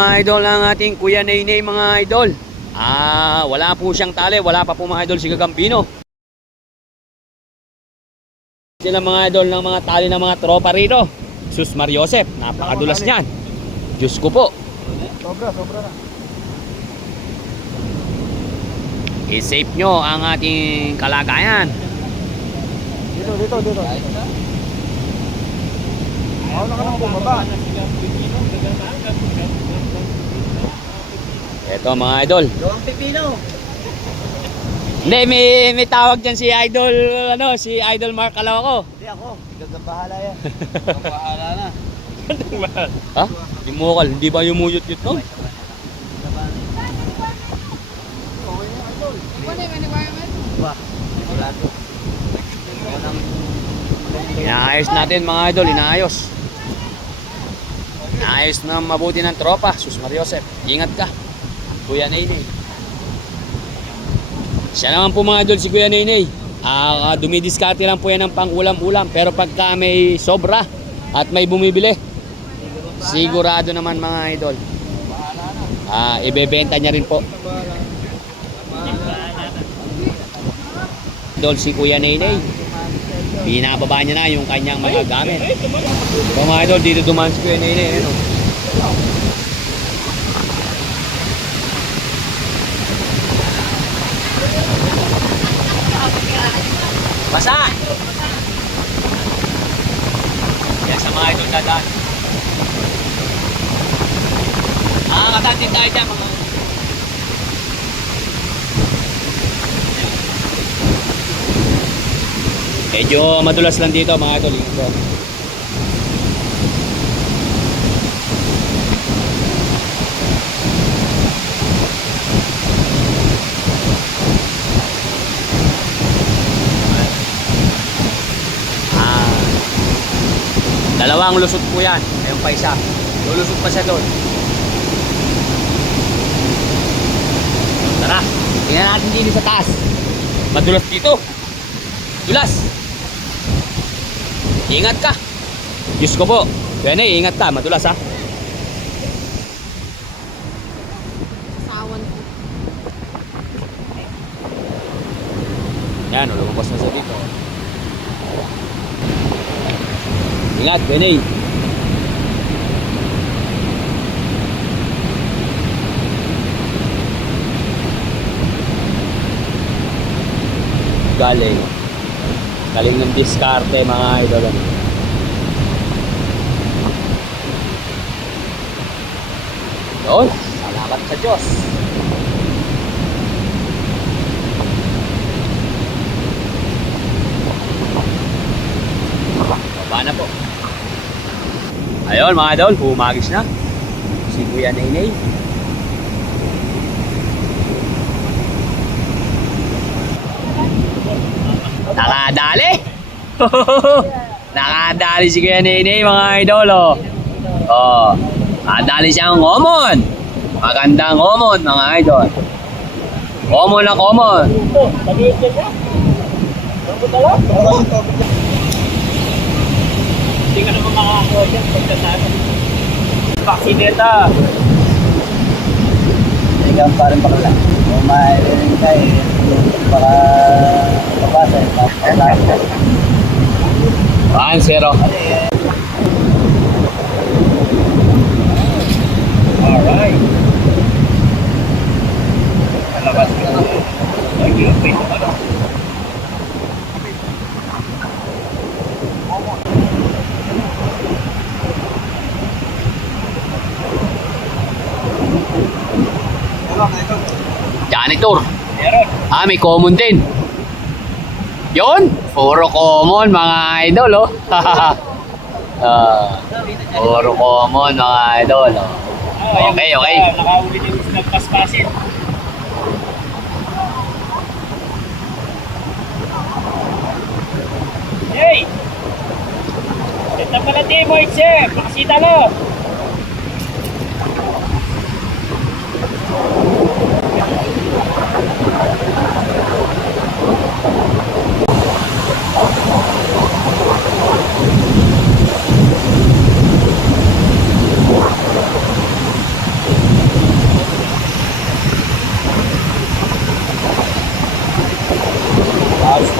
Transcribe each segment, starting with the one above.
Mga idol ng ating Kuya Naynay mga idol. Wala po siyang tali, wala pa po mga idol si Gagambino. Sila mga idol ng mga tali ng mga tropa rito. Sus Mariosep, napakadulas niyan. Diyos ko po. Sobra na. I-save nyo ang ating kalagayan. Dito. Ako na ka lang bumaba. Ito mga idol. Doang pipino. Hindi, may tawag dyan si Idol, si Idol Mark Calauco. Hindi ako. Gagabahala yan. Gagabahala na. Ha? Imukal, hindi ba yumuyot-yut no? Inaayos natin mga idol, inaayos. Inaayos na mabuti ng tropa, Sus Mariosep. Ingat ka, Kuya Naynay. Siya naman po mga idol si Kuya Naynay. Dumidiskarte lang po yan ng pang-ulam-ulam. Pero pagka may sobra at may bumibili, sigurado naman mga idol, ibebenta niya rin po. Idol si Kuya Naynay, binababa niya na yung kanyang mga gamit. So mga idol, dito dumaan si Kuya Naynay. Basa! Yan sa mga idol dadaan. Katantin tayo dyan mga. Medyo madulas lang dito mga idol. Dalawang lusot po yan. Ayun pa isa. Lulusot pa siya doon. Tara, tingnan natin dito sa taas. Madulas dito. Dulas. Ingat ka. Diyos ko po. Kaya ingat ka. Madulas ha. Yan, lumabas na sa dito. Ingat, Benay. Galing ng diskarte mga idol. Doon, salamat sa Diyos. Baba na po. Ayun mga idol, humagis na si Kuya Naynay. Nakadali. Nakadali si Kuya Naynay mga idol. Nakadali siyang common. Magandang common mga idol. Common na common. Hindi ka naman makakakuha dyan pagkasama. Vaksineta. Ikaw pa rin pala. Mayroon kayo. Para mabasa. 1-0. Alright. Alabas ka na. Nag-iupay na pala. Janitor. May common din. Yun, puro common mga idol puro common mga idol Okay. Nakahuli din sa nagpaspasin. Hey! Ito pala Timo Itse, makasita lo.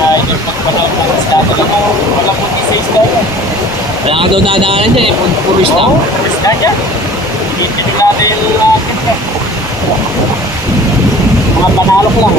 Ay, yung pagpanaw ng isda talaga, wala po di sa isda yan. Wala ka daw dadaanan dyan eh, puro isda. Oo, isda dyan. Titinig natin yung akin. Mga panalok lang.